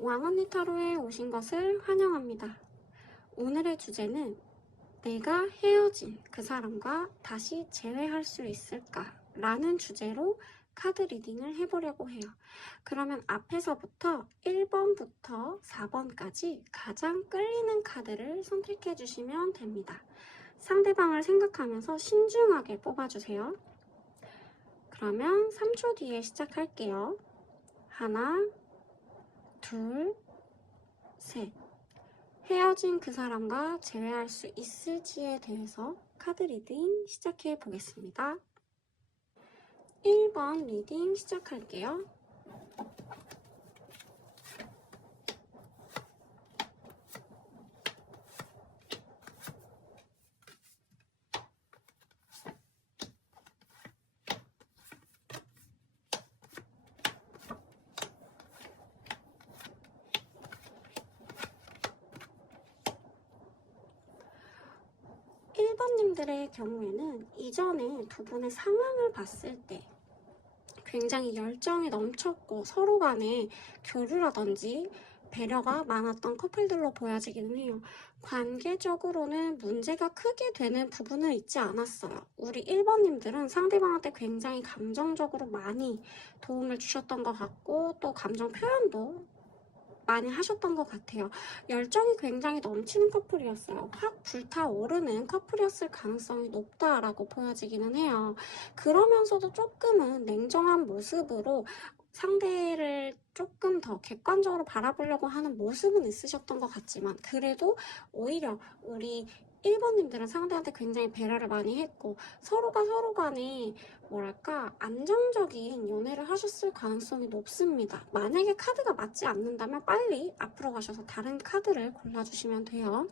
왕언니 타로에 오신 것을 환영합니다. 오늘의 주제는 내가 헤어진 그 사람과 다시 재회할 수 있을까? 라는 주제로 카드 리딩을 해보려고 해요. 그러면 앞에서부터 1번부터 4번까지 가장 끌리는 카드를 선택해 주시면 됩니다. 상대방을 생각하면서 신중하게 뽑아주세요. 그러면 3초 뒤에 시작할게요. 하나, 둘, 셋. 헤어진 그 사람과 재회할 수 있을지에 대해서 카드 리딩 시작해 보겠습니다. 1번 리딩 시작할게요. 1번님들의 경우에는 이전에 두 분의 상황을 봤을 때 굉장히 열정이 넘쳤고 서로 간에 교류라든지 배려가 많았던 커플들로 보여지기는 해요. 관계적으로는 문제가 크게 되는 부분은 있지 않았어요. 우리 1번님들은 상대방한테 굉장히 감정적으로 많이 도움을 주셨던 것 같고 또 감정 표현도 많이 하셨던 것 같아요. 열정이 굉장히 넘치는 커플이었어요. 확 불타오르는 커플이었을 가능성이 높다라고 보여지기는 해요. 그러면서도 조금은 냉정한 모습으로 상대를 조금 더 객관적으로 바라보려고 하는 모습은 있으셨던 것 같지만 그래도 오히려 우리 1번님들은 상대한테 굉장히 배려를 많이 했고 서로가 서로 간에 뭐랄까 안정적인 연애를 하셨을 가능성이 높습니다. 만약에 카드가 맞지 않는다면 빨리 앞으로 가셔서 다른 카드를 골라주시면 돼요.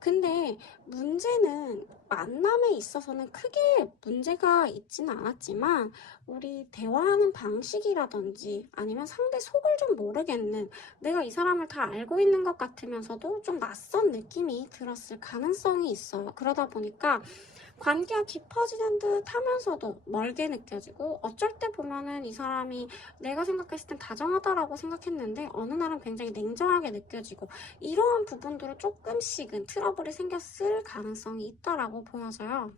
근데 문제는 만남에 있어서는 크게 문제가 있지는 않았지만 우리 대화하는 방식이라든지 아니면 상대 속을 좀 모르겠는 내가 이 사람을 다 알고 있는 것 같으면서도 좀 낯선 느낌이 들었을 가능성이 있어요. 그러다 보니까 관계가 깊어지는 듯 하면서도 멀게 느껴지고 어쩔 때 보면은 이 사람이 내가 생각했을 땐 다정하다라고 생각했는데 어느 날은 굉장히 냉정하게 느껴지고 이러한 부분들로 조금씩은 트러블이 생겼을 가능성이 있다라고 보여져요.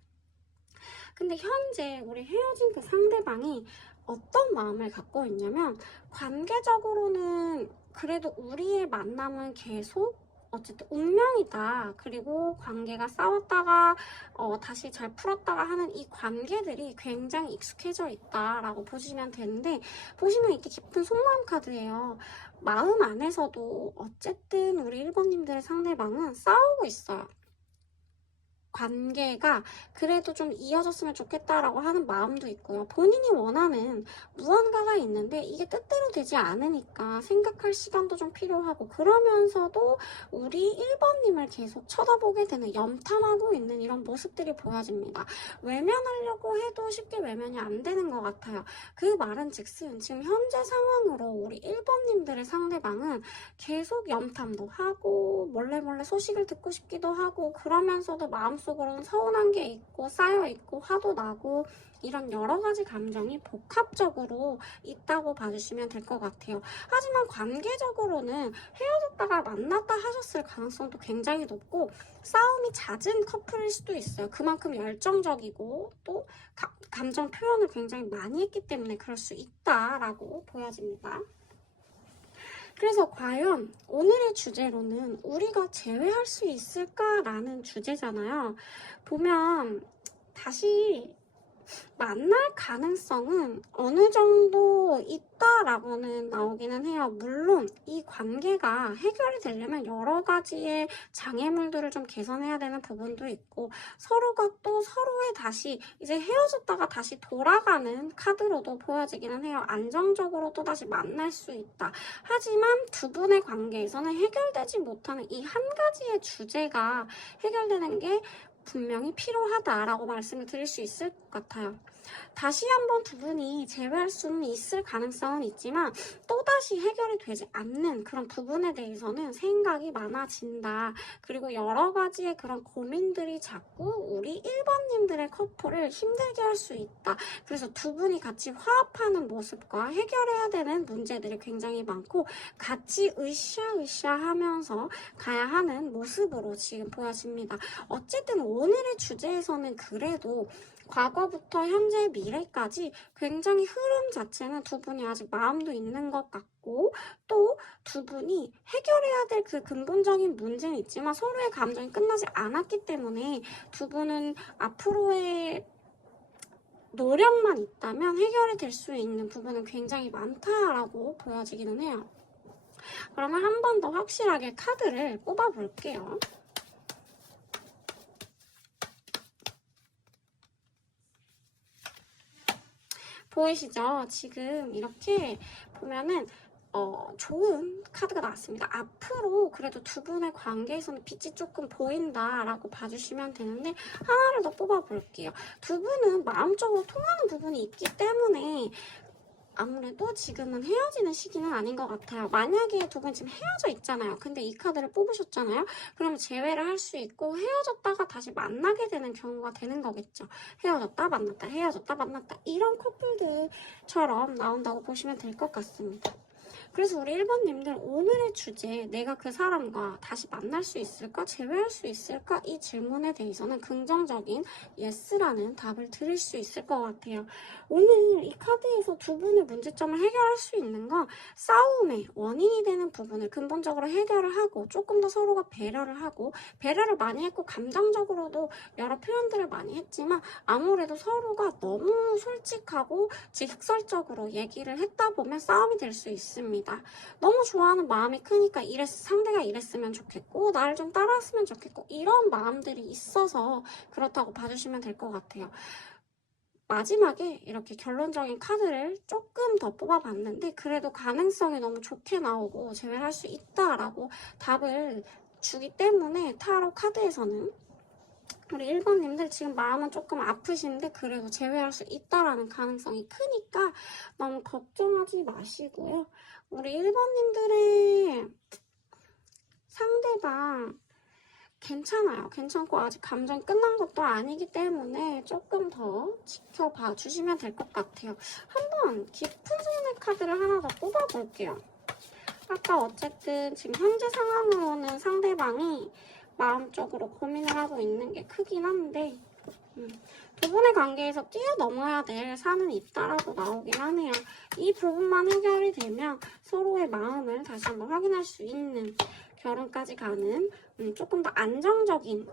근데 현재 우리 헤어진 그 상대방이 어떤 마음을 갖고 있냐면 관계적으로는 그래도 우리의 만남은 계속 어쨌든 운명이다. 그리고 관계가 싸웠다가 다시 잘 풀었다가 하는 이 관계들이 굉장히 익숙해져 있다라고 보시면 되는데 보시면 이게 깊은 속마음 카드예요. 마음 안에서도 어쨌든 우리 1번님들의 상대방은 싸우고 있어요. 관계가 그래도 좀 이어졌으면 좋겠다라고 하는 마음도 있고요. 본인이 원하는 무언가가 있는데 이게 뜻대로 되지 않으니까 생각할 시간도 좀 필요하고 그러면서도 우리 1번님을 계속 쳐다보게 되는 염탐하고 있는 이런 모습들이 보여집니다. 외면하려고 해도 쉽게 외면이 안 되는 것 같아요. 그 말은 즉슨 지금 현재 상황으로 우리 1번님들의 상대방은 계속 염탐도 하고 몰래 소식을 듣고 싶기도 하고 그러면서도 마음속으로는 서운한 게 있고 쌓여있고 화도 나고 이런 여러 가지 감정이 복합적으로 있다고 봐주시면 될 것 같아요. 하지만 관계적으로는 헤어졌다가 만났다 하셨을 가능성도 굉장히 높고 싸움이 잦은 커플일 수도 있어요. 그만큼 열정적이고 또 감정 표현을 굉장히 많이 했기 때문에 그럴 수 있다라고 보여집니다. 그래서 과연 오늘의 주제로는 우리가 재회할 수 있을까라는 주제잖아요. 보면 다시 만날 가능성은 어느 정도 있다라고는 나오기는 해요. 물론 이 관계가 해결이 되려면 여러 가지의 장애물들을 좀 개선해야 되는 부분도 있고 서로가 또 서로의 다시 이제 헤어졌다가 다시 돌아가는 카드로도 보여지기는 해요. 안정적으로 또 다시 만날 수 있다. 하지만 두 분의 관계에서는 해결되지 못하는 이 한 가지의 주제가 해결되는 게 분명히 필요하다라고 말씀을 드릴 수 있을 것 같아요. 다시 한번 두 분이 재회할 수는 있을 가능성은 있지만 또다시 해결이 되지 않는 그런 부분에 대해서는 생각이 많아진다. 그리고 여러 가지의 그런 고민들이 자꾸 우리 1번님들의 커플을 힘들게 할 수 있다. 그래서 두 분이 같이 화합하는 모습과 해결해야 되는 문제들이 굉장히 많고 같이 으쌰으쌰 하면서 가야 하는 모습으로 지금 보여집니다. 어쨌든 오늘의 주제에서는 그래도 과거부터 현재 미래까지 굉장히 흐름 자체는 두 분이 아직 마음도 있는 것 같고 또 두 분이 해결해야 될 그 근본적인 문제는 있지만 서로의 감정이 끝나지 않았기 때문에 두 분은 앞으로의 노력만 있다면 해결이 될 수 있는 부분은 굉장히 많다라고 보여지기는 해요. 그러면 한 번 더 확실하게 카드를 뽑아볼게요. 보이시죠? 지금 이렇게 보면은 좋은 카드가 나왔습니다. 앞으로 그래도 두 분의 관계에서는 빛이 조금 보인다라고 봐주시면 되는데 하나를 더 뽑아볼게요. 두 분은 마음적으로 통하는 부분이 있기 때문에 아무래도 지금은 헤어지는 시기는 아닌 것 같아요. 만약에 두 분 지금 헤어져 있잖아요. 근데 이 카드를 뽑으셨잖아요. 그러면 재회를 할 수 있고 헤어졌다가 다시 만나게 되는 경우가 되는 거겠죠. 헤어졌다 만났다 헤어졌다 만났다 이런 커플들처럼 나온다고 보시면 될 것 같습니다. 그래서 우리 1번님들 오늘의 주제 내가 그 사람과 다시 만날 수 있을까? 재회할 수 있을까? 이 질문에 대해서는 긍정적인 예스라는 답을 드릴 수 있을 것 같아요. 오늘 이 카드에서 두 분의 문제점을 해결할 수 있는 건 싸움의 원인이 되는 부분을 근본적으로 해결을 하고 조금 더 서로가 배려를 하고 배려를 많이 했고 감정적으로도 여러 표현들을 많이 했지만 아무래도 서로가 너무 솔직하고 직설적으로 얘기를 했다 보면 싸움이 될 수 있습니다. 너무 좋아하는 마음이 크니까 상대가 이랬으면 좋겠고 나를 좀 따라왔으면 좋겠고 이런 마음들이 있어서 그렇다고 봐주시면 될 것 같아요. 마지막에 이렇게 결론적인 카드를 조금 더 뽑아봤는데 그래도 가능성이 너무 좋게 나오고 재회할 수 있다라고 답을 주기 때문에 타로 카드에서는 우리 1번님들 지금 마음은 조금 아프신데 그래도 재회할 수 있다라는 가능성이 크니까 너무 걱정하지 마시고요. 우리 1번님들의 상대방 괜찮아요. 괜찮고 아직 감정이 끝난 것도 아니기 때문에 조금 더 지켜봐 주시면 될 것 같아요. 한번 깊은 손의 카드를 하나 더 뽑아볼게요. 아까 어쨌든 지금 현재 상황으로는 상대방이 마음적으로 고민을 하고 있는 게 크긴 한데 두 분의 관계에서 뛰어넘어야 될 산은 있다라고 나오긴 하네요. 이 부분만 해결이 되면 서로의 마음을 다시 한번 확인할 수 있는 결혼까지 가는 조금 더 안정적인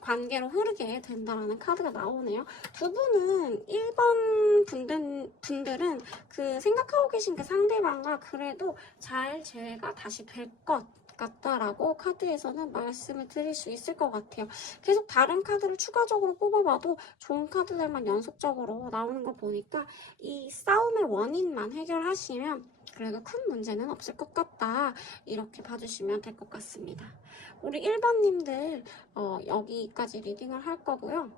관계로 흐르게 된다라는 카드가 나오네요. 두 분은 1번 분들은 그 생각하고 계신 그 상대방과 그래도 잘 재회가 다시 될 것 같다라고 카드에서는 말씀을 드릴 수 있을 것 같아요. 계속 다른 카드를 추가적으로 뽑아봐도 좋은 카드들만 연속적으로 나오는 거 보니까 이 싸움의 원인만 해결하시면 그래도 큰 문제는 없을 것 같다. 이렇게 봐주시면 될 것 같습니다. 우리 1번님들 여기까지 리딩을 할 거고요.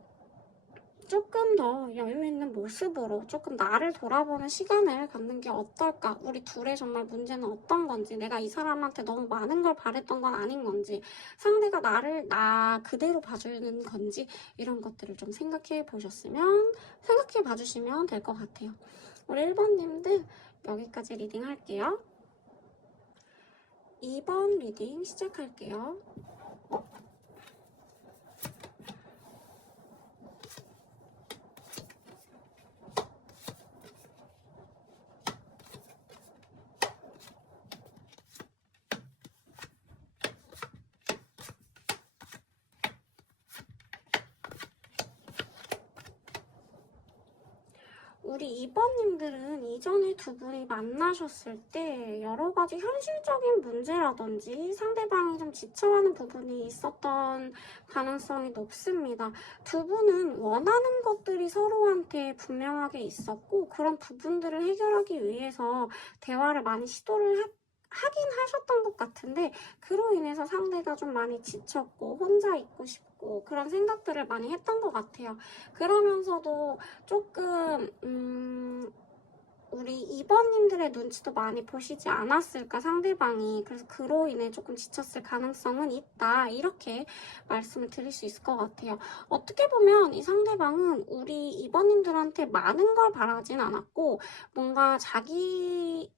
조금 더 여유 있는 모습으로 조금 나를 돌아보는 시간을 갖는 게 어떨까? 우리 둘의 정말 문제는 어떤 건지, 내가 이 사람한테 너무 많은 걸 바랬던 건 아닌 건지, 상대가 나를 나 그대로 봐주는 건지 이런 것들을 좀 생각해 봐주시면 될 것 같아요. 우리 1번님들 여기까지 리딩 할게요. 2번 리딩 시작할게요. 우리 2번님들은 이전에 두 분이 만나셨을 때 여러 가지 현실적인 문제라든지 상대방이 좀 지쳐하는 부분이 있었던 가능성이 높습니다. 두 분은 원하는 것들이 서로한테 분명하게 있었고 그런 부분들을 해결하기 위해서 대화를 많이 시도를 하긴 하셨던 것 같은데 그로 인해서 상대가 좀 많이 지쳤고 혼자 있고 싶고 그런 생각들을 많이 했던 것 같아요. 그러면서도 조금 우리 2번님들의 눈치도 많이 보시지 않았을까 상대방이. 그래서 그로 인해 조금 지쳤을 가능성은 있다, 이렇게 말씀을 드릴 수 있을 것 같아요. 어떻게 보면 이 상대방은 우리 2번님들한테 많은 걸 바라진 않았고 뭔가 자기를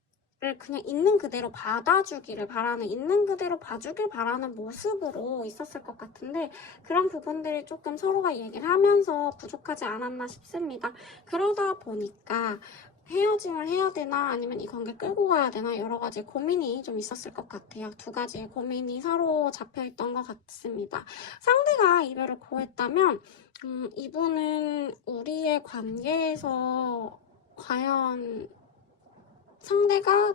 그냥 있는 그대로 받아주기를 바라는, 있는 그대로 봐주길 바라는 모습으로 있었을 것 같은데 그런 부분들이 조금 서로가 얘기를 하면서 부족하지 않았나 싶습니다. 그러다 보니까 헤어짐을 해야 되나 아니면 이 관계 끌고 가야 되나 여러 가지 고민이 좀 있었을 것 같아요. 두 가지의 고민이 서로 잡혀있던 것 같습니다. 상대가 이별을 고했다면 이분은 우리의 관계에서 과연 상대가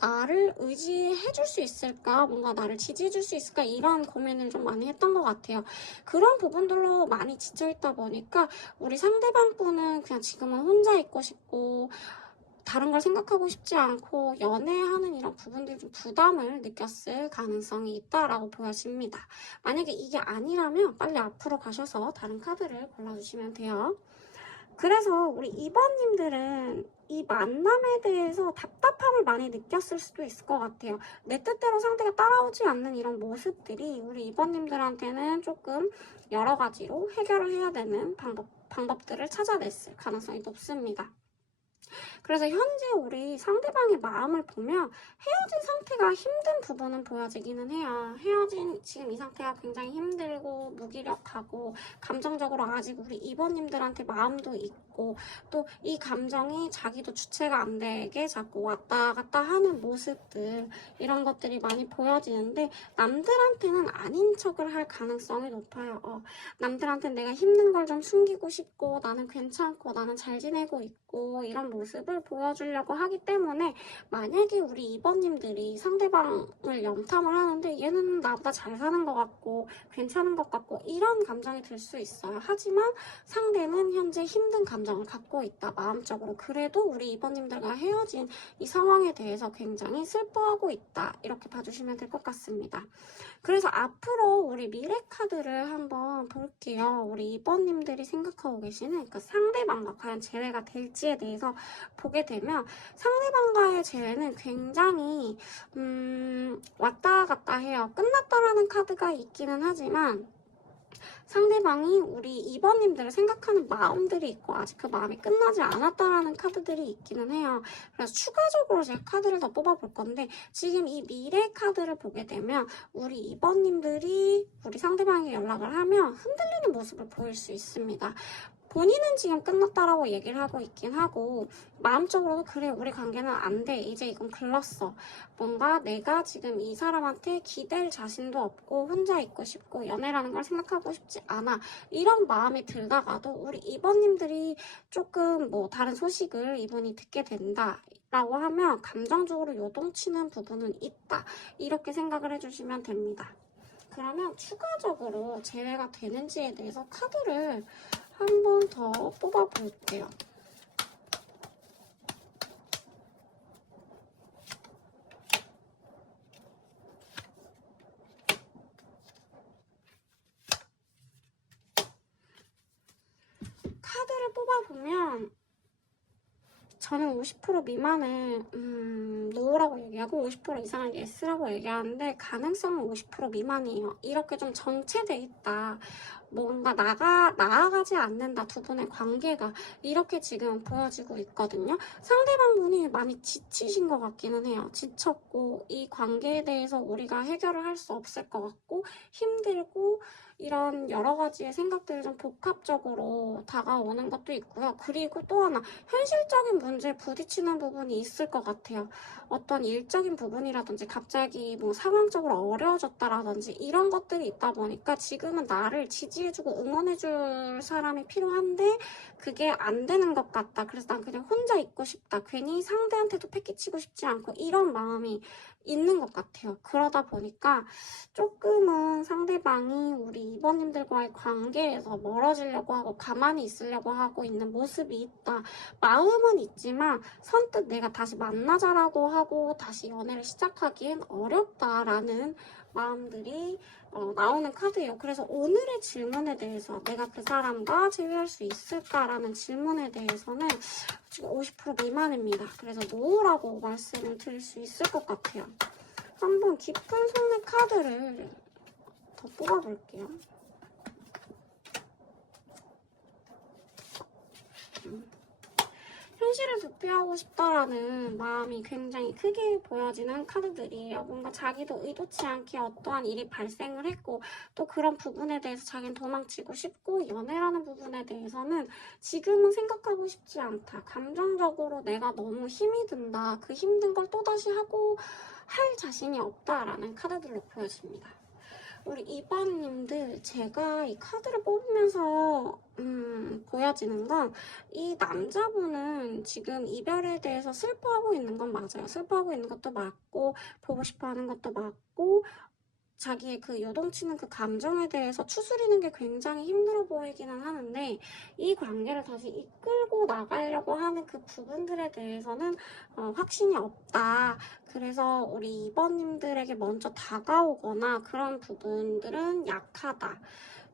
나를 의지해줄 수 있을까? 뭔가 나를 지지해줄 수 있을까? 이런 고민을 좀 많이 했던 것 같아요. 그런 부분들로 많이 지쳐있다 보니까 우리 상대방 분은 그냥 지금은 혼자 있고 싶고 다른 걸 생각하고 싶지 않고 연애하는 이런 부분들이 좀 부담을 느꼈을 가능성이 있다라고 보여집니다. 만약에 이게 아니라면 빨리 앞으로 가셔서 다른 카드를 골라주시면 돼요. 그래서 우리 2번님들은 이 만남에 대해서 답답함을 많이 느꼈을 수도 있을 것 같아요. 내 뜻대로 상대가 따라오지 않는 이런 모습들이 우리 2번님들한테는 조금 여러 가지로 해결을 해야 되는 방법들을 찾아냈을 가능성이 높습니다. 그래서 현재 우리 상대방의 마음을 보면 헤어진 상태가 힘든 부분은 보여지기는 해요. 헤어진 지금 이 상태가 굉장히 힘들고 무기력하고 감정적으로 아직 우리 2번님들한테 마음도 있고 또 이 감정이 자기도 주체가 안 되게 자꾸 왔다 갔다 하는 모습들, 이런 것들이 많이 보여지는데 남들한테는 아닌 척을 할 가능성이 높아요. 남들한테는 내가 힘든 걸 좀 숨기고 싶고 나는 괜찮고 나는 잘 지내고 있고 이런 모습을 보여주려고 하기 때문에 만약에 우리 2번님들이 상대방을 염탐을 하는데 얘는 나보다 잘 사는 것 같고 괜찮은 것 같고 이런 감정이 들 수 있어요. 하지만 상대는 현재 힘든 감정을 갖고 있다, 마음적으로. 그래도 우리 2번님들과 헤어진 이 상황에 대해서 굉장히 슬퍼하고 있다, 이렇게 봐주시면 될 것 같습니다. 그래서 앞으로 우리 미래 카드를 한번 볼게요. 우리 2번님들이 생각하고 계시는 그 상대방과 과연 재회가 될지에 대해서 보게 되면 상대방과의 재회는 굉장히 왔다 갔다 해요. 끝났다라는 카드가 있기는 하지만 상대방이 우리 2번님들을 생각하는 마음들이 있고 아직 그 마음이 끝나지 않았다라는 카드들이 있기는 해요. 그래서 추가적으로 제가 카드를 더 뽑아볼 건데 지금 이 미래 카드를 보게 되면 우리 2번님들이 우리 상대방에게 연락을 하면 흔들리는 모습을 보일 수 있습니다. 본인은 지금 끝났다라고 얘기를 하고 있긴 하고 마음적으로도 그래, 우리 관계는 안 돼, 이제 이건 글렀어, 뭔가 내가 지금 이 사람한테 기댈 자신도 없고 혼자 있고 싶고 연애라는 걸 생각하고 싶지 않아, 이런 마음이 들다가도 우리 2번님들이 조금 뭐 다른 소식을 이분이 듣게 된다 라고 하면 감정적으로 요동치는 부분은 있다, 이렇게 생각을 해주시면 됩니다. 그러면 추가적으로 재회가 되는지에 대해서 카드를 한 번 더 뽑아볼게요. 카드를 뽑아보면 저는 50% 미만을 노라고 얘기하고 50% 이상을 예스라고 얘기하는데 가능성은 50% 미만이에요. 이렇게 좀 정체돼 있다, 뭔가 나아가지 않는다, 두 분의 관계가, 이렇게 지금 보여지고 있거든요. 상대방 분이 많이 지치신 것 같기는 해요. 지쳤고 이 관계에 대해서 우리가 해결을 할 수 없을 것 같고 힘들고 이런 여러 가지의 생각들이 좀 복합적으로 다가오는 것도 있고요. 그리고 또 하나 현실적인 문제에 부딪히는 부분이 있을 것 같아요. 어떤 일적인 부분이라든지 갑자기 뭐 상황적으로 어려워졌다라든지 이런 것들이 있다 보니까 지금은 나를 지지해주고 응원해줄 사람이 필요한데 그게 안 되는 것 같다. 그래서 난 그냥 혼자 있고 싶다. 괜히 상대한테도 패기치고 싶지 않고 이런 마음이 있는 것 같아요. 그러다 보니까 조금은 상대방이 우리 2번님들과의 관계에서 멀어지려고 하고 가만히 있으려고 하고 있는 모습이 있다. 마음은 있지만 선뜻 내가 다시 만나자라고 하고 다시 연애를 시작하기엔 어렵다라는 마음들이 나오는 카드예요. 그래서 오늘의 질문에 대해서 내가 그 사람과 재회할 수 있을까라는 질문에 대해서는 지금 50% 미만입니다. 그래서 노라고 말씀을 드릴 수 있을 것 같아요. 한번 깊은 손의 카드를 더 뽑아볼게요. 현실을 도피하고 싶다라는 마음이 굉장히 크게 보여지는 카드들이에요. 뭔가 자기도 의도치 않게 어떠한 일이 발생을 했고 또 그런 부분에 대해서 자기는 도망치고 싶고 연애라는 부분에 대해서는 지금은 생각하고 싶지 않다. 감정적으로 내가 너무 힘이 든다. 그 힘든 걸 또다시 하고 할 자신이 없다라는 카드들로 보여집니다. 우리 2번님들 제가 이 카드를 뽑으면서 보여지는 건 이 남자분은 지금 이별에 대해서 슬퍼하고 있는 건 맞아요. 슬퍼하고 있는 것도 맞고 보고 싶어 하는 것도 맞고 자기의 그 요동치는 그 감정에 대해서 추스리는 게 굉장히 힘들어 보이기는 하는데 이 관계를 다시 이끌고 나가려고 하는 그 부분들에 대해서는 확신이 없다. 그래서 우리 2번님들에게 먼저 다가오거나 그런 부분들은 약하다.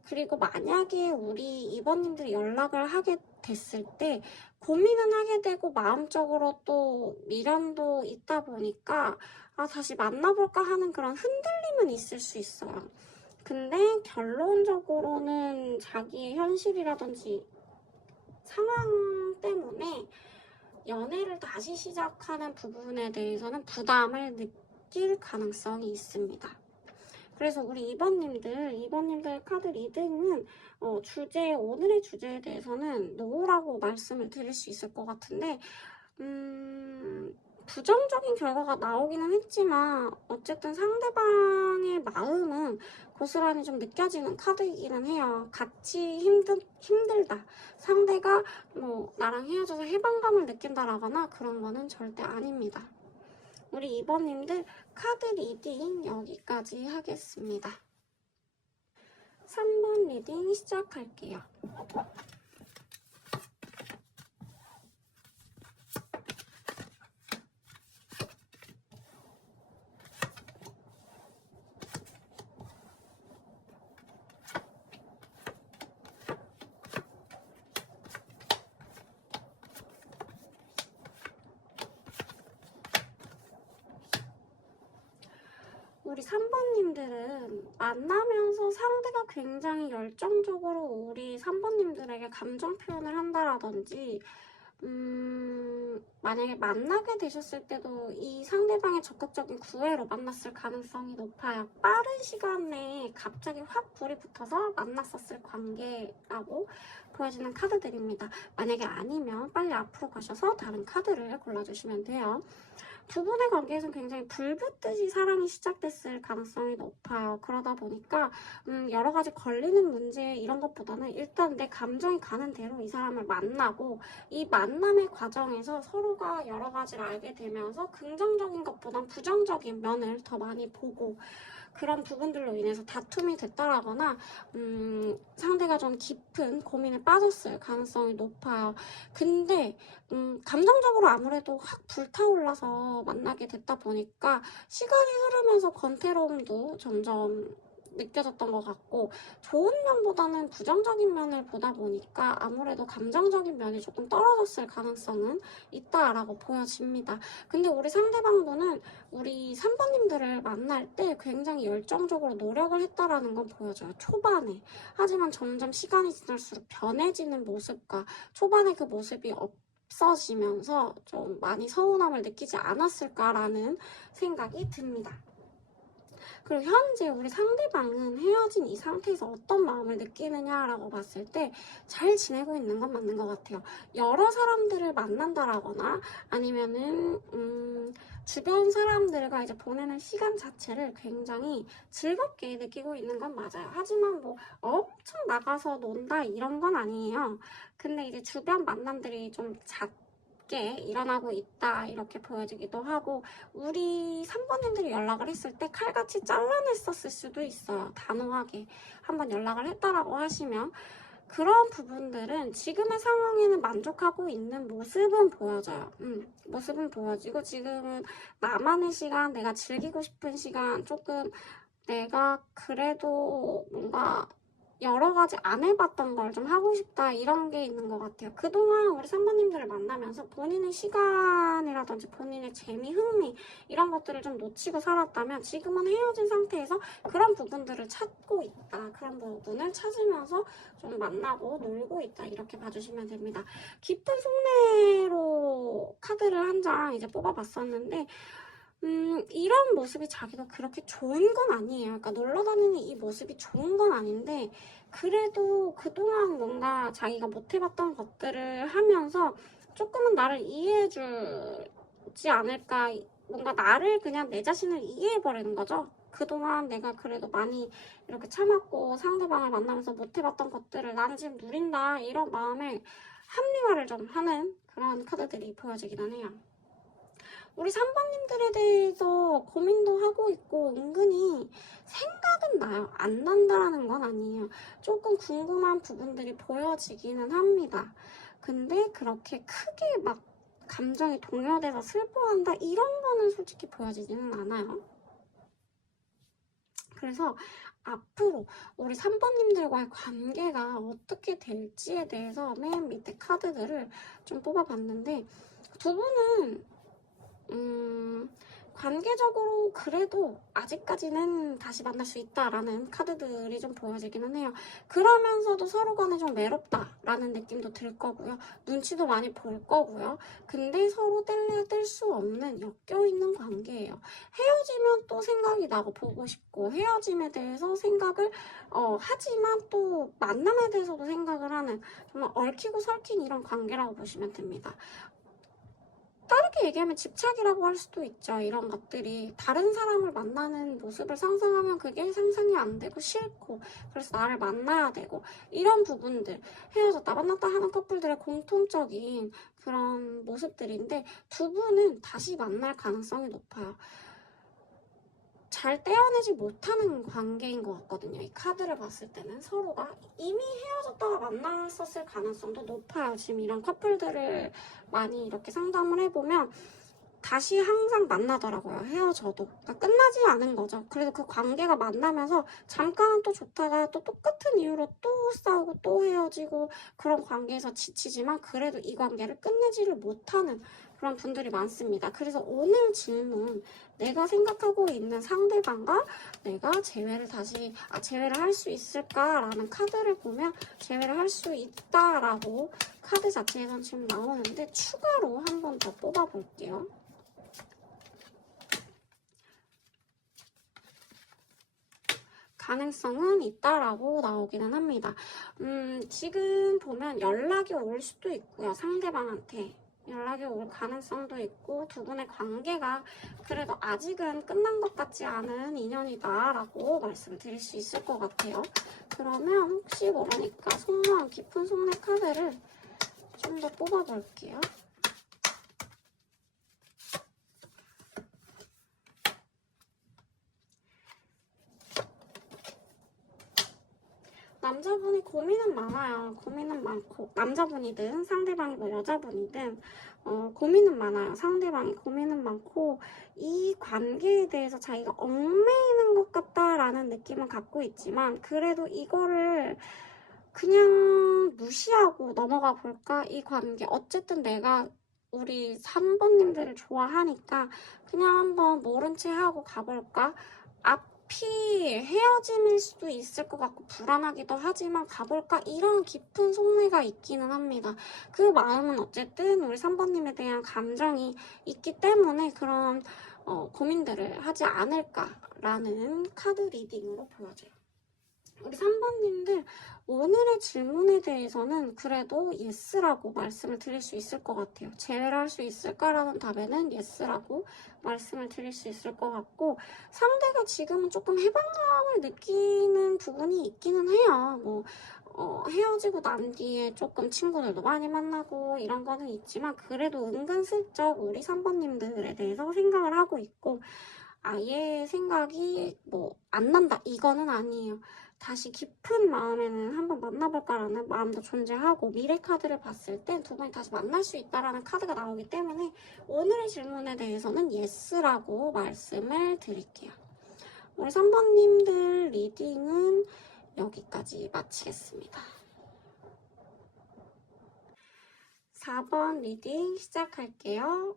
그리고 만약에 우리 2번님들이 연락을 하게 됐을 때 고민은 하게 되고 마음적으로 또 미련도 있다 보니까 다시 만나볼까 하는 그런 흔들림은 있을 수 있어요. 근데 결론적으로는 자기의 현실이라든지 상황 때문에 연애를 다시 시작하는 부분에 대해서는 부담을 느낄 가능성이 있습니다. 그래서 우리 2번님들 카드 리딩은 오늘의 주제에 대해서는 노라고 말씀을 드릴 수 있을 것 같은데 부정적인 결과가 나오기는 했지만 어쨌든 상대방의 마음은 고스란히 좀 느껴지는 카드이기는 해요. 같이 힘들다. 상대가 나랑 헤어져서 해방감을 느낀다라거나 그런 거는 절대 아닙니다. 우리 2번님들 카드 리딩 여기까지 하겠습니다. 3번 리딩 시작할게요. 우리 3번님들은 만나면서 상대가 굉장히 열정적으로 우리 3번님들에게 감정 표현을 한다라든지 만약에 만나게 되셨을 때도 이 상대방의 적극적인 구애로 만났을 가능성이 높아요. 빠른 시간 내에 갑자기 확 불이 붙어서 만났었을 관계라고 보여지는 카드들입니다. 만약에 아니면 빨리 앞으로 가셔서 다른 카드를 골라주시면 돼요. 두 분의 관계에서는 굉장히 불붙듯이 사랑이 시작됐을 가능성이 높아요. 그러다 보니까 여러 가지 걸리는 문제 이런 것보다는 일단 내 감정이 가는 대로 이 사람을 만나고 이 만남의 과정에서 서로가 여러 가지를 알게 되면서 긍정적인 것보단 부정적인 면을 더 많이 보고 그런 부분들로 인해서 다툼이 됐다라거나 상대가 좀 깊은 고민에 빠졌을 가능성이 높아요. 근데 감정적으로 아무래도 확 불타올라서 만나게 됐다 보니까 시간이 흐르면서 권태로움도 점점 느껴졌던 것 같고 좋은 면보다는 부정적인 면을 보다 보니까 아무래도 감정적인 면이 조금 떨어졌을 가능성은 있다라고 보여집니다. 근데 우리 상대방분은 우리 3번님들을 만날 때 굉장히 열정적으로 노력을 했다라는 건 보여져요. 초반에. 하지만 점점 시간이 지날수록 변해지는 모습과 초반에 그 모습이 없어지면서 좀 많이 서운함을 느끼지 않았을까라는 생각이 듭니다. 그리고 현재 우리 상대방은 헤어진 이 상태에서 어떤 마음을 느끼느냐라고 봤을 때 잘 지내고 있는 건 맞는 것 같아요. 여러 사람들을 만난다라거나 아니면은 주변 사람들과 이제 보내는 시간 자체를 굉장히 즐겁게 느끼고 있는 건 맞아요. 하지만 뭐 엄청 나가서 논다 이런 건 아니에요. 근데 이제 주변 만남들이 좀 낮게 일어나고 있다 이렇게 보여지기도 하고, 우리 3번님들이 연락을 했을 때 칼같이 잘라냈었을 수도 있어요. 단호하게 한번 연락을 했다라고 하시면 그런 부분들은 지금의 상황에는 만족하고 있는 모습은 보여져요. 모습은 보여지고, 지금은 나만의 시간, 내가 즐기고 싶은 시간, 조금 내가 그래도 뭔가 여러 가지 안 해봤던 걸 좀 하고 싶다 이런 게 있는 것 같아요. 그동안 우리 3번님들을 만나면서 본인의 시간이라든지 본인의 재미, 흥미 이런 것들을 좀 놓치고 살았다면 지금은 헤어진 상태에서 그런 부분들을 찾고 있다. 그런 부분을 찾으면서 좀 만나고 놀고 있다. 이렇게 봐주시면 됩니다. 깊은 속내로 카드를 한 장 이제 뽑아봤었는데 이런 모습이 자기가 그렇게 좋은 건 아니에요. 그러니까 놀러 다니는 이 모습이 좋은 건 아닌데, 그래도 그동안 뭔가 자기가 못 해봤던 것들을 하면서 조금은 나를 이해해주지 않을까. 뭔가 나를 그냥 내 자신을 이해해버리는 거죠. 그동안 내가 그래도 많이 이렇게 참았고 상대방을 만나면서 못 해봤던 것들을 나는 지금 누린다. 이런 마음에 합리화를 좀 하는 그런 카드들이 보여지기는 해요. 우리 3번님들에 대해서 고민도 하고 있고 은근히 생각은 나요. 안 난다라는 건 아니에요. 조금 궁금한 부분들이 보여지기는 합니다. 근데 그렇게 크게 막 감정이 동요돼서 슬퍼한다 이런 거는 솔직히 보여지지는 않아요. 그래서 앞으로 우리 3번님들과의 관계가 어떻게 될지에 대해서 맨 밑에 카드들을 좀 뽑아봤는데, 두 분은 관계적으로 그래도 아직까지는 다시 만날 수 있다라는 카드들이 좀 보여지기는 해요. 그러면서도 서로 간에 좀 외롭다라는 느낌도 들 거고요. 눈치도 많이 볼 거고요. 근데 서로 뗄래야 뗄 수 없는 엮여있는 관계예요. 헤어지면 또 생각이 나고 보고 싶고, 헤어짐에 대해서 생각을 하지만 또 만남에 대해서도 생각을 하는, 정말 얽히고 설킨 이런 관계라고 보시면 됩니다. 다르게 얘기하면 집착이라고 할 수도 있죠. 이런 것들이 다른 사람을 만나는 모습을 상상하면 그게 상상이 안 되고 싫고, 그래서 나를 만나야 되고, 이런 부분들, 헤어졌다 만났다 하는 커플들의 공통적인 그런 모습들인데, 두 분은 다시 만날 가능성이 높아요. 잘 떼어내지 못하는 관계인 것 같거든요. 이 카드를 봤을 때는 서로가 이미 헤어졌다가 만났었을 가능성도 높아요. 지금 이런 커플들을 많이 이렇게 상담을 해보면 다시 항상 만나더라고요. 헤어져도. 그러니까 끝나지 않은 거죠. 그래서 그 관계가 만나면서 잠깐은 또 좋다가 또 똑같은 이유로 또 싸우고 또 헤어지고, 그런 관계에서 지치지만 그래도 이 관계를 끝내지를 못하는 그런 분들이 많습니다. 그래서 오늘 질문, 내가 생각하고 있는 상대방과 내가 재회를 할 수 있을까라는 카드를 보면 재회를 할 수 있다라고 카드 자체에선 지금 나오는데, 추가로 한 번 더 뽑아볼게요. 가능성은 있다라고 나오기는 합니다. 지금 보면 연락이 올 수도 있고요. 상대방한테 연락이 올 가능성도 있고, 두 분의 관계가 그래도 아직은 끝난 것 같지 않은 인연이다라고 말씀을 드릴 수 있을 것 같아요. 그러면 혹시 모르니까 속마음 깊은 속내 카드를 좀 더 뽑아볼게요. 남자분이 고민은 많아요. 고민은 많고, 남자분이든 상대방이 뭐 여자분이든 고민은 많아요. 상대방이 고민은 많고, 이 관계에 대해서 자기가 얽매이는 것 같다라는 느낌은 갖고 있지만, 그래도 이거를 그냥 무시하고 넘어가 볼까? 이 관계 어쨌든 내가 우리 3번님들을 좋아하니까 그냥 한번 모른 채 하고 가볼까? 앞이 헤어짐일 수도 있을 것 같고 불안하기도 하지만 가볼까? 이런 깊은 속내가 있기는 합니다. 그 마음은 어쨌든 우리 3번님에 대한 감정이 있기 때문에 그런 고민들을 하지 않을까라는 카드 리딩으로 보여져요. 우리 3번님들 오늘의 질문에 대해서는 그래도 예스라고 말씀을 드릴 수 있을 것 같아요. 재회를 할 수 있을까라는 답에는 예스라고 말씀을 드릴 수 있을 것 같고, 상대가 지금은 조금 해방감을 느끼는 부분이 있기는 해요. 헤어지고 난 뒤에 조금 친구들도 많이 만나고 이런 거는 있지만 그래도 은근슬쩍 우리 3번님들에 대해서 생각을 하고 있고 아예 생각이 뭐 안 난다 이거는 아니에요. 다시 깊은 마음에는 한번 만나볼까라는 마음도 존재하고 미래 카드를 봤을 때 두 분이 다시 만날 수 있다라는 카드가 나오기 때문에 오늘의 질문에 대해서는 예스라고 말씀을 드릴게요. 우리 3번님들 리딩은 여기까지 마치겠습니다. 4번 리딩 시작할게요.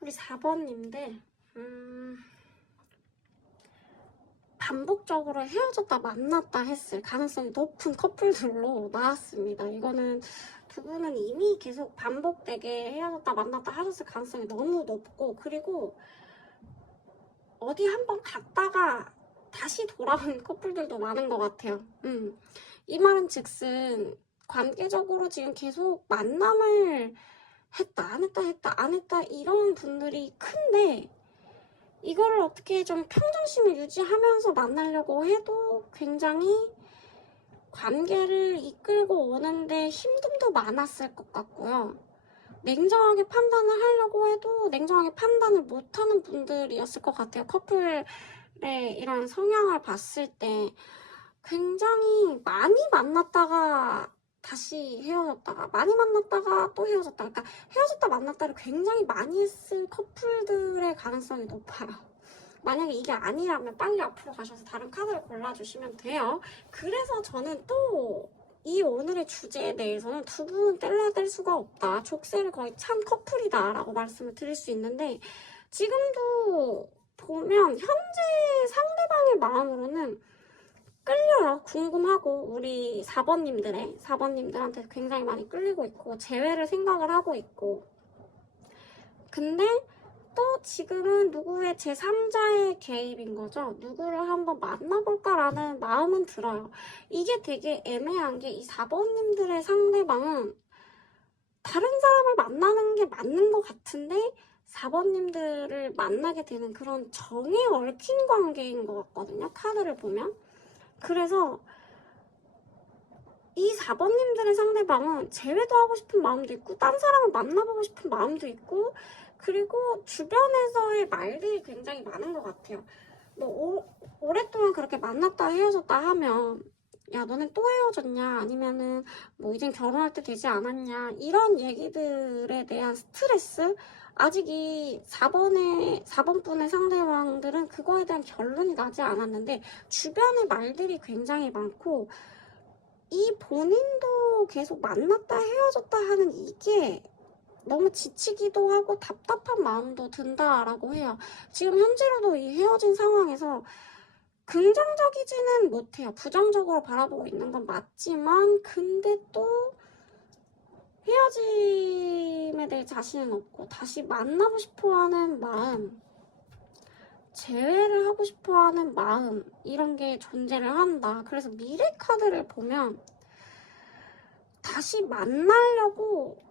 우리 4번님들 반복적으로 헤어졌다 만났다 했을 가능성이 높은 커플들로 나왔습니다. 이거는 두 분은 이미 계속 반복되게 헤어졌다 만났다 하셨을 가능성이 너무 높고 그리고 어디 한번 갔다가 다시 돌아온 커플들도 많은 것 같아요. 이 말은 즉슨 관계적으로 지금 계속 만남을 했다 안 했다 이런 분들이 큰데 이거를 어떻게 좀 평정심을 유지하면서 만나려고 해도 굉장히 관계를 이끌고 오는데 힘듦도 많았을 것 같고요. 냉정하게 판단을 하려고 해도 냉정하게 판단을 못하는 분들이었을 것 같아요. 커플의 이런 성향을 봤을 때 굉장히 많이 만났다가 다시 헤어졌다가 많이 만났다가 또 헤어졌다가 그러니까 헤어졌다 만났다를 굉장히 많이 했을 커플들의 가능성이 높아요. 만약에 이게 아니라면 빨리 앞으로 가셔서 다른 카드를 골라주시면 돼요. 그래서 저는 또 이 오늘의 주제에 대해서는 두 분은 뗄래야 수가 없다. 족쇄를 거의 찬 커플이다 라고 말씀을 드릴 수 있는데 지금도 보면 현재 상대방의 마음으로는 끌려요. 궁금하고 우리 4번님들한테 굉장히 많이 끌리고 있고 재회를 생각을 하고 있고 근데 또 지금은 누구의 제3자의 개입인 거죠. 누구를 한번 만나볼까라는 마음은 들어요. 이게 되게 애매한 게 이 4번님들의 상대방은 다른 사람을 만나는 게 맞는 것 같은데 4번님들을 만나게 되는 그런 정에 얽힌 관계인 것 같거든요. 카드를 보면. 그래서 이 4번님들의 상대방은 재회도 하고 싶은 마음도 있고 딴 사람을 만나보고 싶은 마음도 있고 그리고 주변에서의 말들이 굉장히 많은 것 같아요. 뭐 오랫동안 그렇게 만났다 헤어졌다 하면 야 너는 또 헤어졌냐 아니면은 뭐 이젠 결혼할 때 되지 않았냐 이런 얘기들에 대한 스트레스 아직 이 4번분의 상대방들은 그거에 대한 결론이 나지 않았는데 주변의 말들이 굉장히 많고 이 본인도 계속 만났다 헤어졌다 하는 이게 너무 지치기도 하고 답답한 마음도 든다라고 해요. 지금 현재로도 이 헤어진 상황에서 긍정적이지는 못해요. 부정적으로 바라보고 있는 건 맞지만 근데 또 헤어짐에 대해 자신은 없고 다시 만나고 싶어하는 마음 재회를 하고 싶어하는 마음 이런 게 존재를 한다. 그래서 미래 카드를 보면 다시 만나려고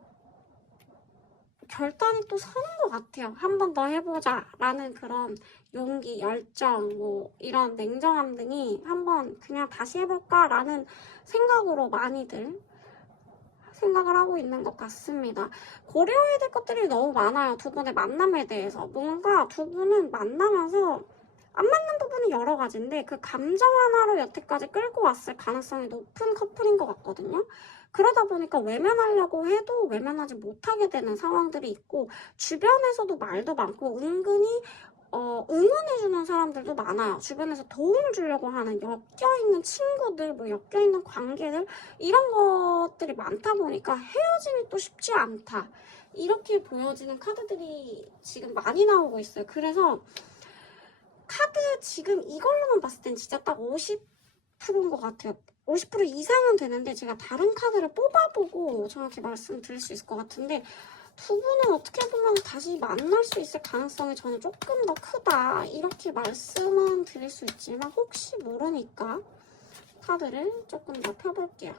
결단이 또 서는 것 같아요. 한 번 더 해보자 라는 그런 용기, 열정, 뭐 이런 냉정함 등이 한번 그냥 다시 해볼까 라는 생각으로 많이들 생각을 하고 있는 것 같습니다. 고려해야 될 것들이 너무 많아요. 두 분의 만남에 대해서. 뭔가 두 분은 만나면서 안 맞는 부분이 여러 가지인데 그 감정 하나로 여태까지 끌고 왔을 가능성이 높은 커플인 것 같거든요. 그러다 보니까 외면하려고 해도 외면하지 못하게 되는 상황들이 있고 주변에서도 말도 많고 은근히 응원해주는 사람들도 많아요. 주변에서 도움을 주려고 하는 엮여있는 친구들, 뭐 엮여있는 관계들 이런 것들이 많다 보니까 헤어짐이 또 쉽지 않다. 이렇게 보여지는 카드들이 지금 많이 나오고 있어요. 그래서 카드 지금 이걸로만 봤을 땐 진짜 딱 50%인 것 같아요. 50% 이상은 되는데 제가 다른 카드를 뽑아보고 정확히 말씀드릴 수 있을 것 같은데 두 분은 어떻게 보면 다시 만날 수 있을 가능성이 저는 조금 더 크다. 이렇게 말씀은 드릴 수 있지만 혹시 모르니까 카드를 조금 더 펴볼게요.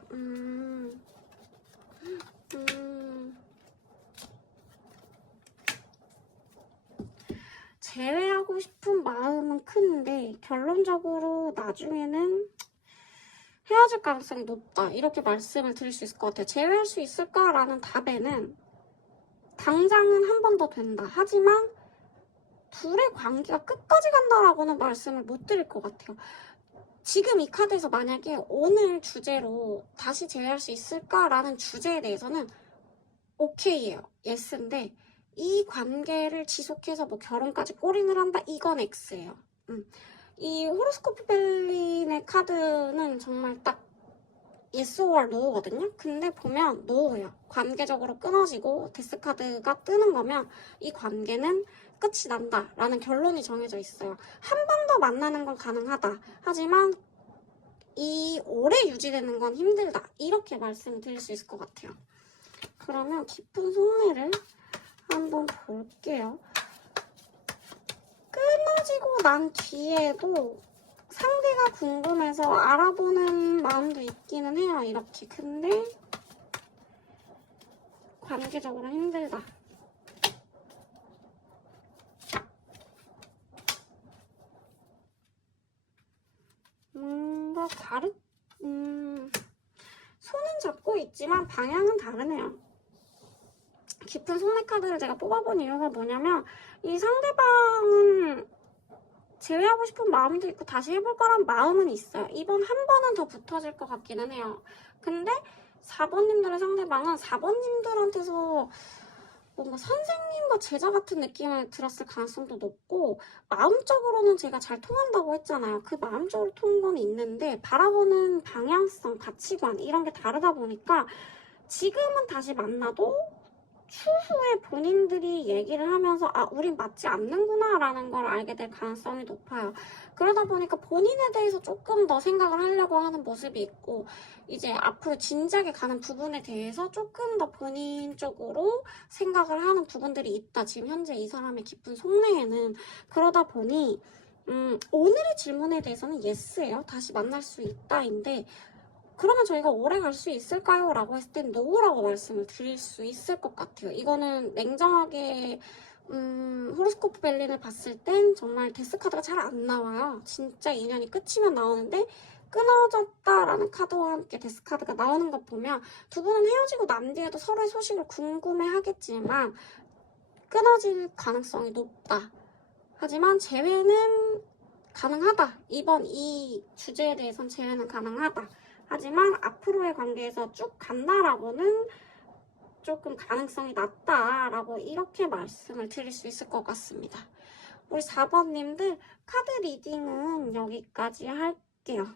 제외하고 싶은 마음은 큰데 결론적으로 나중에는 헤어질 가능성이 높다. 이렇게 말씀을 드릴 수 있을 것 같아요. 제외할 수 있을까라는 답에는 당장은 한 번 더 된다. 하지만 둘의 관계가 끝까지 간다라고는 말씀을 못 드릴 것 같아요. 지금 이 카드에서 만약에 오늘 주제로 다시 제외할 수 있을까라는 주제에 대해서는 오케이예요. 예스인데 이 관계를 지속해서 뭐 결혼까지 꼬린을 한다? 이건 X예요. 이 호로스코프 벨린의 카드는 정말 딱 yes or no거든요. 근데 보면 no예요. 관계적으로 끊어지고 데스카드가 뜨는 거면 이 관계는 끝이 난다 라는 결론이 정해져 있어요. 한 번 더 만나는 건 가능하다. 하지만 이 오래 유지되는 건 힘들다. 이렇게 말씀을 드릴 수 있을 것 같아요. 그러면 깊은 속내를 한번 볼게요. 끊어지고 난 뒤에도 상대가 궁금해서 알아보는 마음도 있기는 해요. 이렇게. 근데 관계적으로 힘들다. 뭔가 손은 잡고 있지만 방향은 다르네요. 깊은 속내 카드를 제가 뽑아본 이유가 뭐냐면 이 상대방은 제외하고 싶은 마음도 있고 다시 해볼 거란 마음은 있어요. 이번 한 번은 더 붙어질 것 같기는 해요. 근데 4번님들의 상대방은 4번님들한테서 뭔가 선생님과 제자 같은 느낌을 들었을 가능성도 높고 마음적으로는 제가 잘 통한다고 했잖아요. 그 마음적으로 통한 건 있는데 바라보는 방향성, 가치관 이런 게 다르다 보니까 지금은 다시 만나도 추후에 본인들이 얘기를 하면서 아, 우린 맞지 않는구나 라는 걸 알게 될 가능성이 높아요. 그러다 보니까 본인에 대해서 조금 더 생각을 하려고 하는 모습이 있고 이제 앞으로 진지하게 가는 부분에 대해서 조금 더 본인 쪽으로 생각을 하는 부분들이 있다. 지금 현재 이 사람의 깊은 속내에는. 그러다 보니 오늘의 질문에 대해서는 예스예요. 다시 만날 수 있다인데 그러면 저희가 오래 갈 수 있을까요? 라고 했을 땐 노라고 말씀을 드릴 수 있을 것 같아요. 이거는 냉정하게 호로스코프 벨린을 봤을 땐 정말 데스카드가 잘 안 나와요. 진짜 인연이 끝이면 나오는데 끊어졌다라는 카드와 함께 데스카드가 나오는 것 보면 두 분은 헤어지고 난 뒤에도 서로의 소식을 궁금해하겠지만 끊어질 가능성이 높다. 하지만 재회는 가능하다. 이번 이 주제에 대해서는 재회는 가능하다. 하지만 앞으로의 관계에서 쭉 간다라고는 조금 가능성이 낮다라고 이렇게 말씀을 드릴 수 있을 것 같습니다. 우리 4번님들 카드 리딩은 여기까지 할게요.